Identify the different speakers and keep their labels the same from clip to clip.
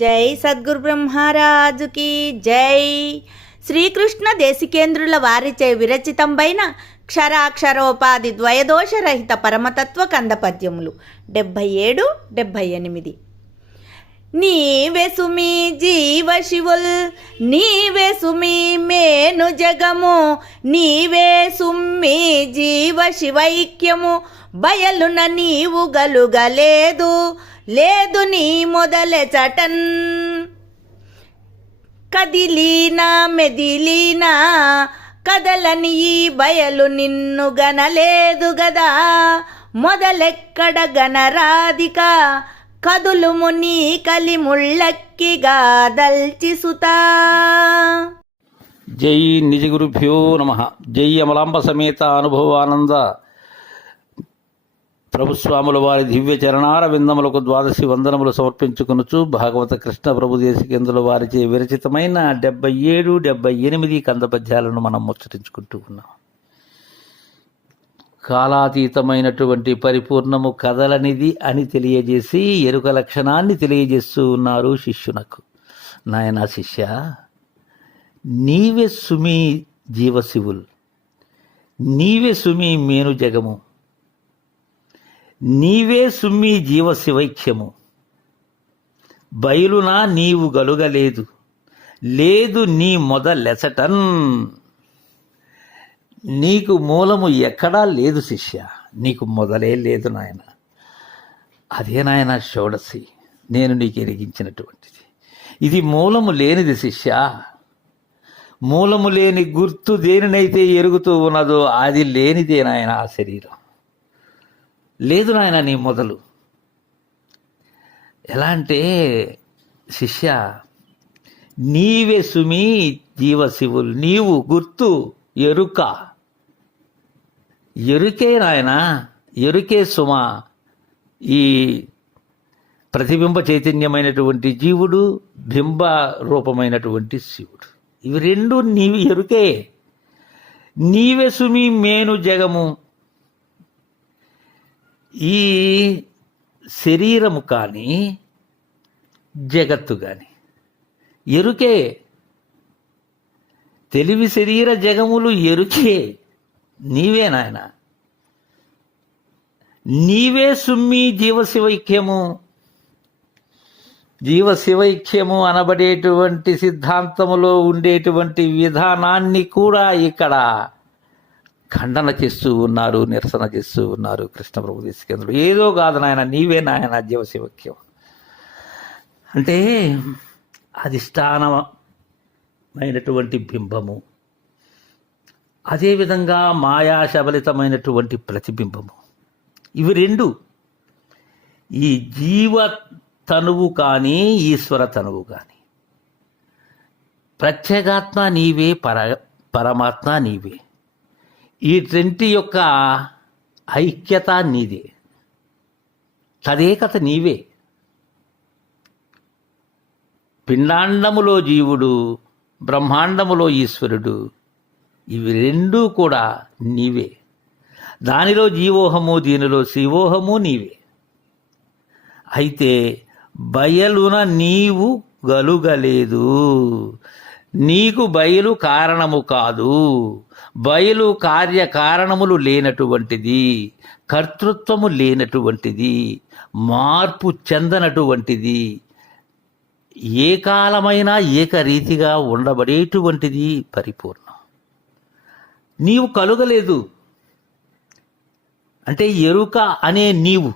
Speaker 1: జై సద్గురు బ్రహ్మరాజుకి జై. శ్రీకృష్ణ దేశికేంద్రుల వారిచే విరచితంపైన క్షరాక్షరోపాధి ద్వయదోషరహిత పరమతత్వ కందపద్యములు. డెబ్భై ఏడు డెబ్భై ఎనిమిది నీవెసుమి జీవ శివుల్ నీవే సుమి మేను జగము నీవే సుమ్మి జీవ శివైక్యము బయలున నీవు గలుగలేదు. లేదు నీ మొదలె చటన్. కదిలీనా మెదిలీనా కదలని ఈ బయలు నిన్ను గనలేదు గదా. మొదలెక్కడ గనరాధిక? కదులుము నీ కలి ముళ్ళక్కిగా దల్చి సుతా.
Speaker 2: జై నిజగురుభ్యో నమ. జై అమలాంబ సమేత అనుభవానంద. ప్రభుస్వాముల వారి దివ్య చరణార విందములకు ద్వాదశి వందనములు సమర్పించుకునుచు భాగవత కృష్ణ ప్రభు దేశికేంద్రుల వారిచే విరచితమైన డెబ్బై ఏడు డెబ్బై ఎనిమిది కందపద్యాలను మనం ముచ్చరించుకుంటూ ఉన్నాం. కాలాతీతమైనటువంటి పరిపూర్ణము కదలనిది అని తెలియజేసి ఎరుక లక్షణాన్ని తెలియజేస్తూ ఉన్నారు శిష్యునకు. నాయనా శిష్య నీవే సుమి జీవశివుల్. నీవే సుమి మేను జగము. నీవే సుమ్మి జీవశివైక్యము బయలునా నీవు గలుగలేదు. లేదు నీ మొదలెసటన్ నీకు మూలము ఎక్కడా లేదు శిష్య. నీకు మొదలే లేదు నాయన. అదే నాయన షోడసి నేను నీకు ఎరిగించినటువంటిది. ఇది మూలము లేనిది శిష్య. మూలము లేని గుర్తు దేనినైతే ఎరుగుతూ ఉన్నదో అది లేనిదే నాయన ఆ శరీరం. లేదు నాయన నీ మొదలు. ఎలా అంటే శిష్య నీవే సుమి జీవశివులు నీవు గుర్తు ఎరుక. ఎరుకే నాయన ఎరుకే సుమ. ఈ ప్రతిబింబ చైతన్యమైనటువంటి జీవుడు బింబ రూపమైనటువంటి శివుడు. ఇవి రెండు నీవి ఎరుకే. నీవే సుమి మేను జగము. ఈ శరీరము కానీ జగత్తు కానీ. ఎరుకే తెలివి శరీర జగములు ఎరుకే. నీవే నాయన. నీవే సుమ్మి జీవశివైక్యము. జీవశివైక్యము అనబడేటువంటి సిద్ధాంతములో ఉండేటువంటి విధానాన్ని కూడా ఇక్కడ ఖండన చేస్తూ ఉన్నారు నిరసన చేస్తూ ఉన్నారు కృష్ణ ప్రభు ఏదో కాదు నాయన నీవే నాయన జీవశివక్యం అంటే అధిష్టానమైనటువంటి బింబము అదేవిధంగా మాయా శబలితమైనటువంటి ప్రతిబింబము. ఇవి రెండు. ఈ జీవ తనువు కానీ ఈశ్వర తనువు కానీ. ప్రత్యేగాత్మ నీవే పర పరమాత్మ నీవే. ఈ ట్రెంటి యొక్క ఐక్యత నీదే. తదేకత నీవే. పిండాండములో జీవుడు బ్రహ్మాండములో ఈశ్వరుడు ఇవి రెండూ కూడా నీవే. దానిలో జీవోహము దీనిలో శివోహము నీవే. అయితే బయలున నీవు గలుగలేదు. నీకు బయలు కారణము కాదు. బయలు కార్య కారణములు లేనటువంటిది కర్తృత్వము లేనటువంటిది మార్పు చెందనటువంటిది ఏ కాలమైనా ఏకరీతిగా ఉండబడేటువంటిది పరిపూర్ణం. నీవు కలుగలేదు. అంటే ఎరుక అనే నీవు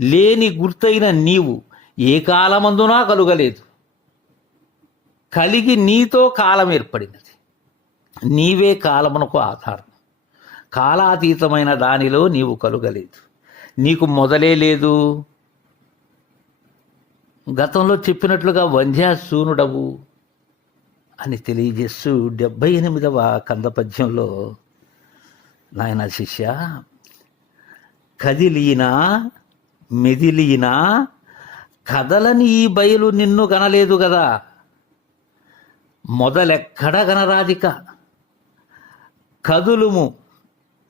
Speaker 2: లేని గుర్తైన నీవు ఏ కాలమందునా కలుగలేదు. కలిగి నీతో కాలం ఏర్పడినది. నీవే కాలమునకు ఆధారం. కాలాతీతమైన దానిలో నీవు కలుగలేదు. నీకు మొదలే లేదు. గతంలో చెప్పినట్లుగా వంధ్యాసూనుడవు అని తెలియజేస్తూ డెబ్భై ఎనిమిదవ కందపద్యంలో నాయన శిష్య కదిలీనా మెదిలీనా కదలని ఈ బయలు నిన్ను కనలేదు కదా మొదలెక్కడ గనరాధిక. కదులుము.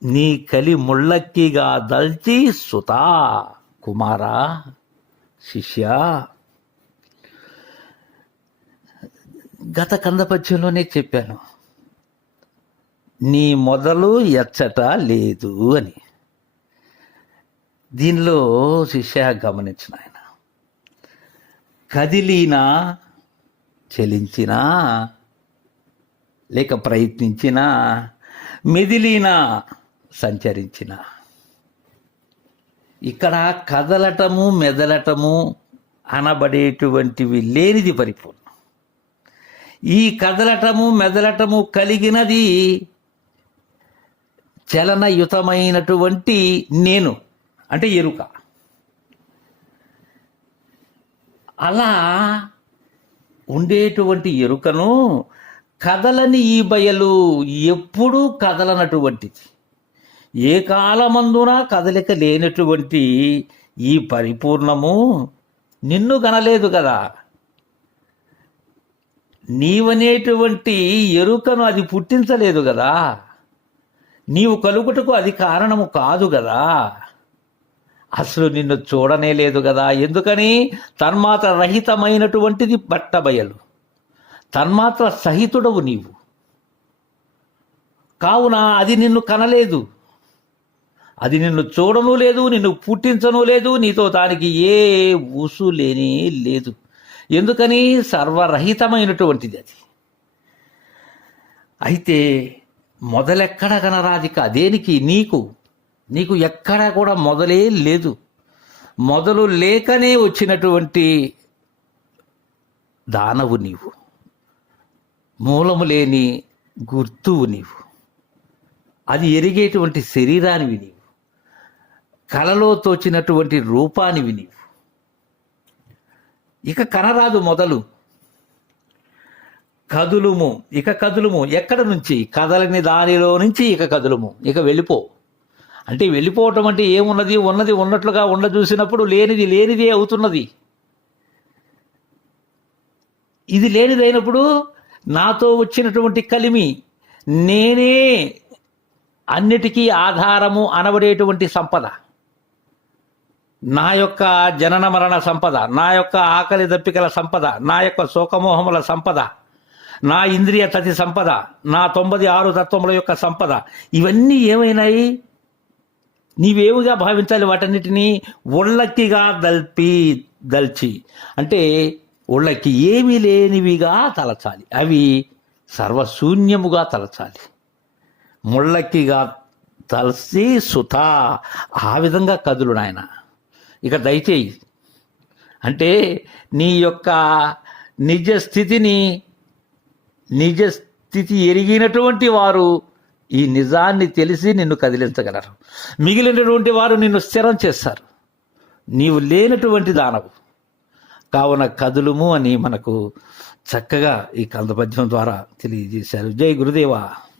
Speaker 2: నీ కలి ముళ్ళక్కిగా దల్చి సుతా. కుమారా శిష్య. గత కందపద్యంలోనే చెప్పాను. నీ మొదలు ఎచ్చట లేదు అని. దీనిలో శిష్య గమనించిన ఆయన. కదిలినా చలించినా లేక ప్రయత్నించినా మిదిలిన సంచరించిన. ఇక్కడ కదలటము మెదలటము అనబడేటువంటివి లేనిది పరిపూర్ణం. ఈ కదలటము మెదలటము కలిగినది చలనయుతమైనటువంటి నేను అంటే ఎరుక. అలా ఉండేటువంటి ఎరుకను కదలని ఈ బయలు ఎప్పుడూ కదలనటువంటిది ఏ కాలమందున కదలిక లేనటువంటి ఈ పరిపూర్ణము నిన్ను గనలేదు కదా. నీవనేటువంటి ఎరుకను అది పుట్టించలేదు కదా. నీవు కలుగుటకు అది కారణము కాదు కదా. అసలు నిన్ను చూడనే లేదు కదా. ఎందుకని? తన్మాత్ర రహితమైనటువంటిది బట్టబయలు తన్మాత్ర సహితుడవు నీవు. కావున అది నిన్ను కనలేదు. అది నిన్ను చూడను లేదు నిన్ను పుట్టించను లేదు నీతో దానికి ఏ ఊసు లేని లేదు. ఎందుకని? సర్వరహితమైనటువంటిది అది. అయితే మొదలెక్కడ కనరాదిక దేనికి? నీకు. నీకు ఎక్కడా కూడా మొదలే లేదు. మొదలు లేకనే వచ్చినటువంటి దానవు నీవు. మూలము లేని గుర్తువు నీవు. అది ఎరిగేటువంటి శరీరానివి నీవు. కలలో తోచినటువంటి రూపానివి నీవు. ఇక కనరాదు మొదలు. కదులుము ఇక కదులుము. ఎక్కడ నుంచి? కదలని దానిలో నుంచి ఇక కదులుము. ఇక వెళ్ళిపో. అంటే వెళ్ళిపోవటం అంటే ఏమున్నది? ఉన్నది ఉన్నట్లుగా ఉండ చూసినప్పుడు లేనిది లేనిదే అవుతున్నది. ఇది లేనిదైనప్పుడు నాతో వచ్చినటువంటి కలిమి నేనే అన్నిటికీ ఆధారము అనబడేటువంటి సంపద. నా యొక్క జనన మరణ సంపద నా యొక్క ఆకలి దప్పికల సంపద నా యొక్క శోకమోహముల సంపద నా ఇంద్రియ తతి సంపద నా తొంభై ఆరు తత్వముల యొక్క సంపద ఇవన్నీ ఏమైనాయి? నీవేవిగా భావించాలి వాటన్నిటినీ? ఒళ్ళక్కిగా దల్పి దల్చి. అంటే వాళ్ళకి ఏమీ లేనివిగా తలచాలి. అవి సర్వశూన్యముగా తలచాలి. ముళ్ళక్కిగా తలసి సుత. ఆ విధంగా కదులు నాయన. ఇక దయచేయి. అంటే నీ యొక్క నిజ స్థితిని నిజ స్థితి ఎరిగినటువంటి వారు ఈ నిజాన్ని తెలిసి నిన్ను కదిలించగలరు. మిగిలినటువంటి వారు నిన్ను స్థిరం చేస్తారు. నీవు లేనటువంటి దానవు. కావున కదులుము అని మనకు చక్కగా ఈ కందపద్యం ద్వారా తెలియజేశారు. జై గురుదేవా.